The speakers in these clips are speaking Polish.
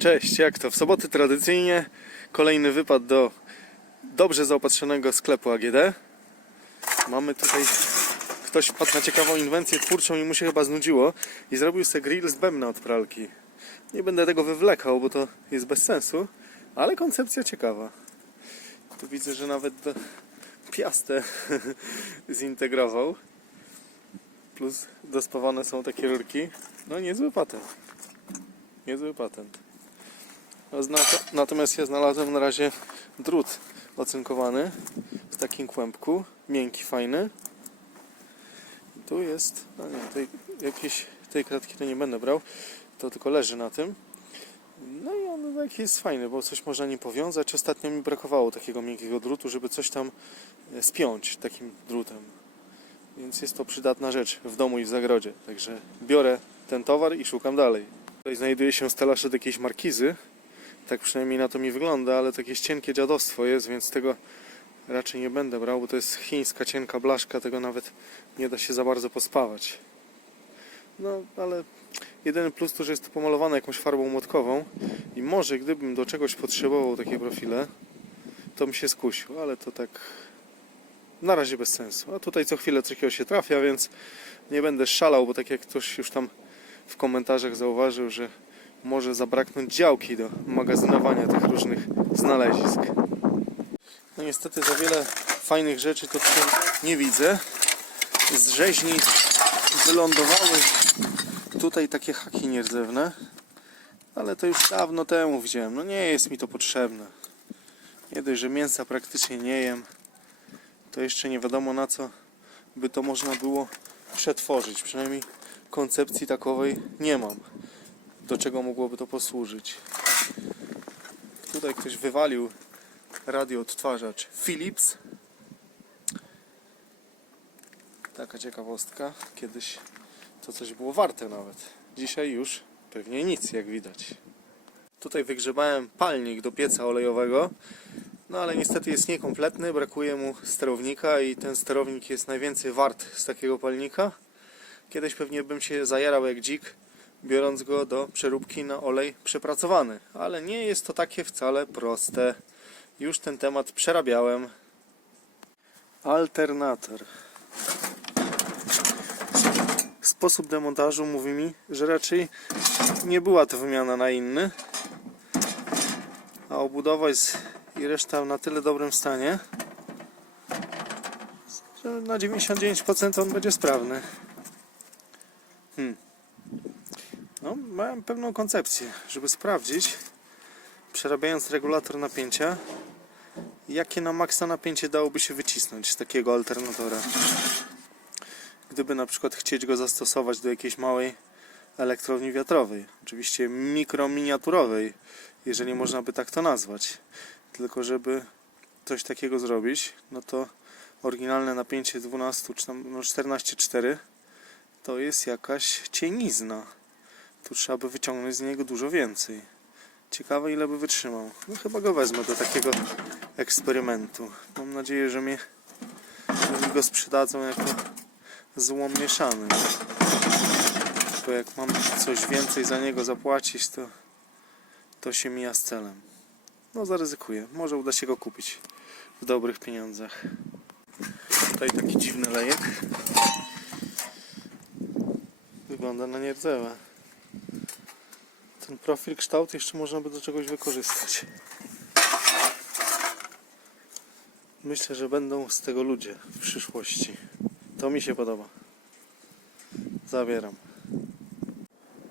Cześć, jak to? W soboty tradycyjnie kolejny wypad do dobrze zaopatrzonego sklepu AGD. Mamy tutaj, ktoś wpadł na ciekawą inwencję twórczą i mu się chyba znudziło i zrobił sobie grill z bębna od pralki. Nie będę tego wywlekał, bo to jest bez sensu, ale koncepcja ciekawa. Tu widzę, że nawet piastę zintegrował. Plus dospawane są takie rurki. No niezły patent. Niezły patent. Natomiast ja znalazłem na razie drut ocynkowany w takim kłębku, miękki, fajny. I tu jest, no nie, tej, tej kratki to nie będę brał, to tylko leży na tym. No i on taki jest fajny, bo coś można nim powiązać. Ostatnio mi brakowało takiego miękkiego drutu, żeby coś tam e, spiąć takim drutem. Więc jest to przydatna rzecz w domu i w zagrodzie. Także biorę ten towar i szukam dalej. Tutaj znajduje się stelaż od jakiejś markizy. Tak przynajmniej na to mi wygląda, ale takie cienkie dziadostwo jest, więc tego raczej nie będę brał, bo to jest chińska cienka blaszka, tego nawet nie da się za bardzo pospawać. No, ale jedyny plus to, że jest to pomalowane jakąś farbą młotkową i może gdybym do czegoś potrzebował takie profile, to bym się skusił, ale to tak na razie bez sensu. A tutaj co chwilę coś się trafia, więc nie będę szalał, bo tak jak ktoś już tam w komentarzach zauważył, że może zabraknąć działki do magazynowania tych różnych znalezisk. No niestety za wiele fajnych rzeczy to nie widzę. Z rzeźni wylądowały tutaj takie haki nierdzewne, ale to już dawno temu wziąłem. No nie jest mi to potrzebne. Nie dość, że mięsa praktycznie nie jem, to jeszcze nie wiadomo na co by to można było przetworzyć. Przynajmniej koncepcji takowej nie mam. Do czego mogłoby to posłużyć? Tutaj ktoś wywalił radio odtwarzacz Philips. Taka ciekawostka. Kiedyś to coś było warte nawet. Dzisiaj już pewnie nic, jak widać. Tutaj wygrzebałem palnik do pieca olejowego. No ale niestety jest niekompletny, brakuje mu sterownika i ten sterownik jest najwięcej wart z takiego palnika. Kiedyś pewnie bym się zajarał jak dzik, biorąc go do przeróbki na olej przepracowany, ale nie jest to takie wcale proste. Już ten temat przerabiałem. Alternator. Sposób demontażu mówi mi, że raczej nie była to wymiana na inny, a obudowa jest i reszta na tyle dobrym stanie, że na 99% on będzie sprawny. Hmm. Miałem pewną koncepcję, żeby sprawdzić, przerabiając regulator napięcia, jakie na maksa napięcie dałoby się wycisnąć z takiego alternatora. Gdyby na przykład chcieć go zastosować do jakiejś małej elektrowni wiatrowej, oczywiście mikrominiaturowej, jeżeli można by tak to nazwać. Tylko żeby coś takiego zrobić, no to oryginalne napięcie 12 czy tam, no 14,4 to jest jakaś cienizna. Tu trzeba by wyciągnąć z niego dużo więcej. Ciekawe ile by wytrzymał. No chyba go wezmę do takiego eksperymentu. Mam nadzieję, że, że mi go sprzedadzą jako złom mieszany. Bo jak mam coś więcej za niego zapłacić, to, to się mija z celem. No zaryzykuję. Może uda się go kupić w dobrych pieniądzach. Tutaj taki dziwny lejek. Wygląda na nierdzewę. Ten profil, kształt jeszcze można by do czegoś wykorzystać. Myślę, że będą z tego ludzie w przyszłości. To mi się podoba. Zabieram.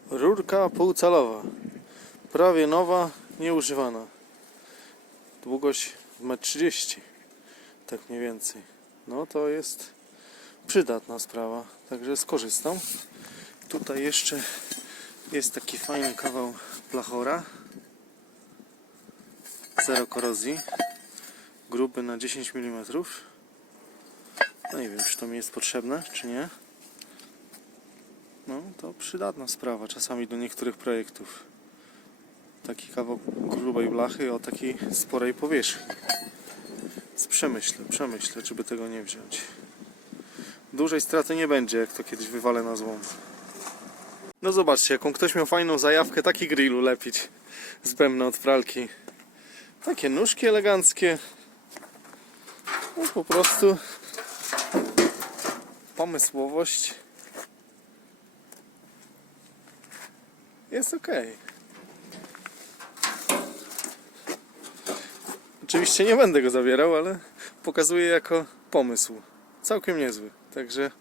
Rurka półcalowa. Prawie nowa, nieużywana. Długość 1,30 m. Tak mniej więcej. No to jest przydatna sprawa. Także skorzystam. Tutaj jeszcze jest taki fajny kawał blachora. Zero korozji. Gruby na 10 mm. No nie wiem, czy to mi jest potrzebne, czy nie. No, to przydatna sprawa czasami do niektórych projektów. Taki kawał grubej blachy o takiej sporej powierzchni. Z przemyślę, przemyślę, żeby tego nie wziąć. Dużej straty nie będzie, jak to kiedyś wywalę na złom. No zobaczcie, jaką ktoś miał fajną zajawkę, taki grill ulepić z bębna od pralki. Takie nóżki eleganckie. No po prostu pomysłowość jest ok. Oczywiście nie będę go zabierał, ale pokazuję jako pomysł. Całkiem niezły. Także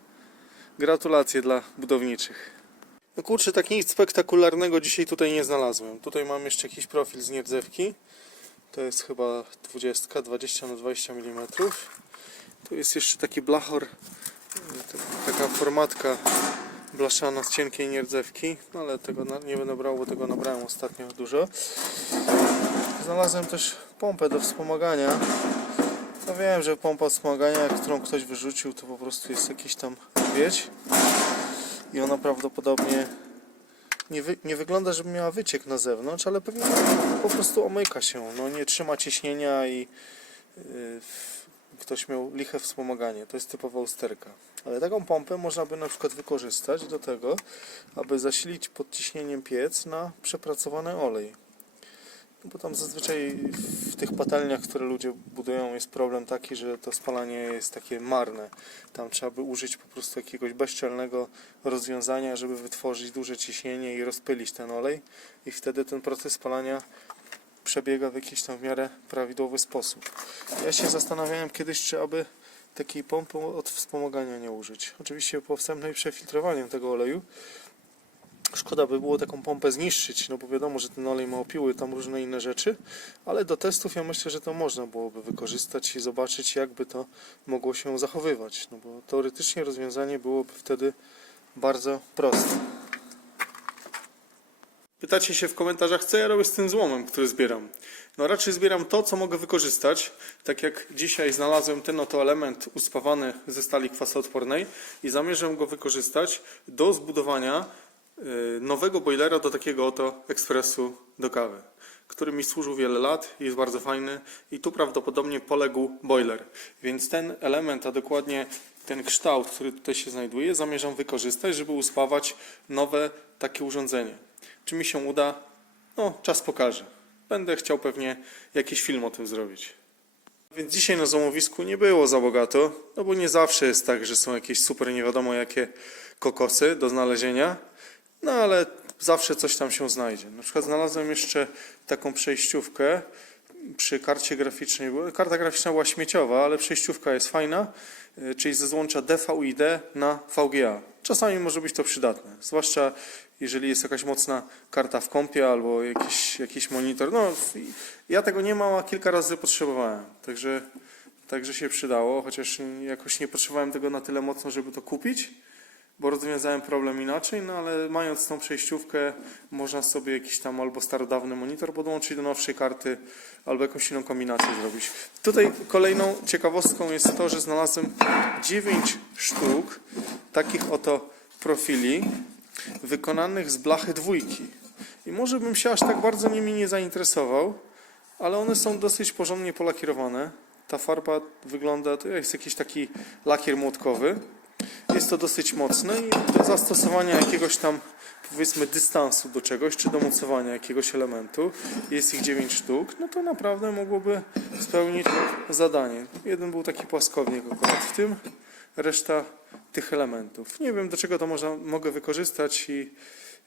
gratulacje dla budowniczych. No kurczę, tak nic spektakularnego dzisiaj tutaj nie znalazłem. Tutaj mam jeszcze jakiś profil z nierdzewki. To jest chyba 20, 20 na 20 mm. Tu jest jeszcze taki blachor, taka formatka blaszana z cienkiej nierdzewki, no ale tego nie będę brał, bo tego nabrałem ostatnio dużo. Znalazłem też pompę do wspomagania. No wiem, że pompa wspomagania, którą ktoś wyrzucił, to po prostu jest jakiś tam wieć i ona prawdopodobnie nie, wy, nie wygląda, żeby miała wyciek na zewnątrz, ale pewnie po prostu omyka się, no nie trzyma ciśnienia i yy, ktoś miał liche wspomaganie, to jest typowa usterka. Ale taką pompę można by na przykład wykorzystać do tego, aby zasilić pod ciśnieniem piec na przepracowany olej. No Bo tam zazwyczaj w tych patelniach, które ludzie budują, jest problem taki, że to spalanie jest takie marne. Tam trzeba by użyć po prostu jakiegoś bezczelnego rozwiązania, żeby wytworzyć duże ciśnienie i rozpylić ten olej. I wtedy ten proces spalania przebiega w jakiś tam w miarę prawidłowy sposób. Ja się zastanawiałem kiedyś, czy aby takiej pompy od wspomagania nie użyć. Oczywiście po wstępnym przefiltrowaniu tego oleju Szkoda by było taką pompę zniszczyć, no bo wiadomo, że ten olej ma opiły, tam różne inne rzeczy, ale do testów ja myślę, że to można byłoby wykorzystać i zobaczyć, jakby to mogło się zachowywać. No bo teoretycznie rozwiązanie byłoby wtedy bardzo proste. Pytacie się w komentarzach, co ja robię z tym złomem, który zbieram. No raczej zbieram to, co mogę wykorzystać. Tak jak dzisiaj znalazłem ten oto element uspawany ze stali kwasoodpornej i zamierzam go wykorzystać do zbudowania nowego boilera do takiego oto ekspresu do kawy, który mi służył wiele lat, jest bardzo fajny i tu prawdopodobnie poległ boiler. Więc ten element, a dokładnie ten kształt, który tutaj się znajduje, zamierzam wykorzystać, żeby uspawać nowe takie urządzenie. Czy mi się uda? No, czas pokaże. Będę chciał pewnie jakiś film o tym zrobić. Więc dzisiaj na złomowisku nie było za bogato, no bo nie zawsze jest tak, że są jakieś super nie wiadomo jakie kokosy do znalezienia, no ale zawsze coś tam się znajdzie. Na przykład znalazłem jeszcze taką przejściówkę przy karcie graficznej. Karta graficzna była śmieciowa, ale przejściówka jest fajna, y, czyli ze złącza DVI-D na VGA. Czasami może być to przydatne, zwłaszcza jeżeli jest jakaś mocna karta w kompie albo jakiś, jakiś monitor. No, ja tego nie mam, a kilka razy potrzebowałem, także, także się przydało, chociaż jakoś nie potrzebowałem tego na tyle mocno, żeby to kupić bo rozwiązałem problem inaczej, no ale mając tą przejściówkę można sobie jakiś tam albo starodawny monitor podłączyć do nowszej karty, albo jakąś inną kombinację zrobić. Tutaj kolejną ciekawostką jest to, że znalazłem 9 sztuk takich oto profili wykonanych z blachy dwójki. I może bym się aż tak bardzo nimi nie zainteresował, ale one są dosyć porządnie polakierowane. Ta farba wygląda, to jest jakiś taki lakier młotkowy. Jest to dosyć mocne i do zastosowania jakiegoś tam powiedzmy dystansu do czegoś, czy do mocowania jakiegoś elementu, jest ich 9 sztuk, no to naprawdę mogłoby spełnić zadanie. Jeden był taki płaskownik akurat w tym, reszta tych elementów. Nie wiem do czego to można, mogę wykorzystać i,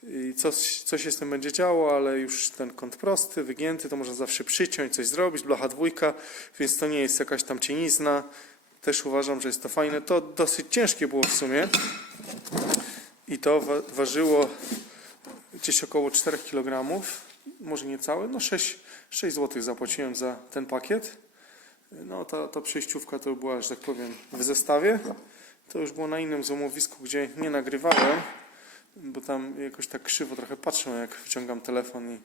i coś, co się z tym będzie działo, ale już ten kąt prosty, wygięty, to można zawsze przyciąć, coś zrobić, blacha dwójka, więc to nie jest jakaś tam cienizna. Też uważam, że jest to fajne. To dosyć ciężkie było w sumie. I to wa ważyło gdzieś około 4 kg, może niecałe, no 6, 6 zł zapłaciłem za ten pakiet. No ta, ta przejściówka to była, że tak powiem, w zestawie. To już było na innym złomowisku, gdzie nie nagrywałem, bo tam jakoś tak krzywo trochę patrzę, jak wciągam telefon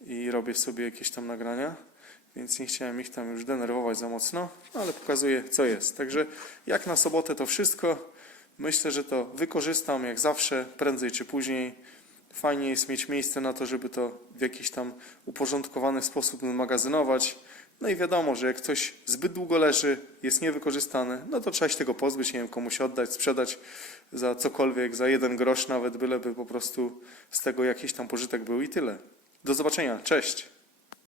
i, i robię sobie jakieś tam nagrania więc nie chciałem ich tam już denerwować za mocno, ale pokazuję co jest. Także jak na sobotę to wszystko. Myślę, że to wykorzystam jak zawsze, prędzej czy później. Fajnie jest mieć miejsce na to, żeby to w jakiś tam uporządkowany sposób magazynować. No i wiadomo, że jak coś zbyt długo leży, jest niewykorzystane, no to trzeba się tego pozbyć, nie wiem, komuś oddać, sprzedać za cokolwiek, za jeden grosz nawet, byleby po prostu z tego jakiś tam pożytek był i tyle. Do zobaczenia, cześć!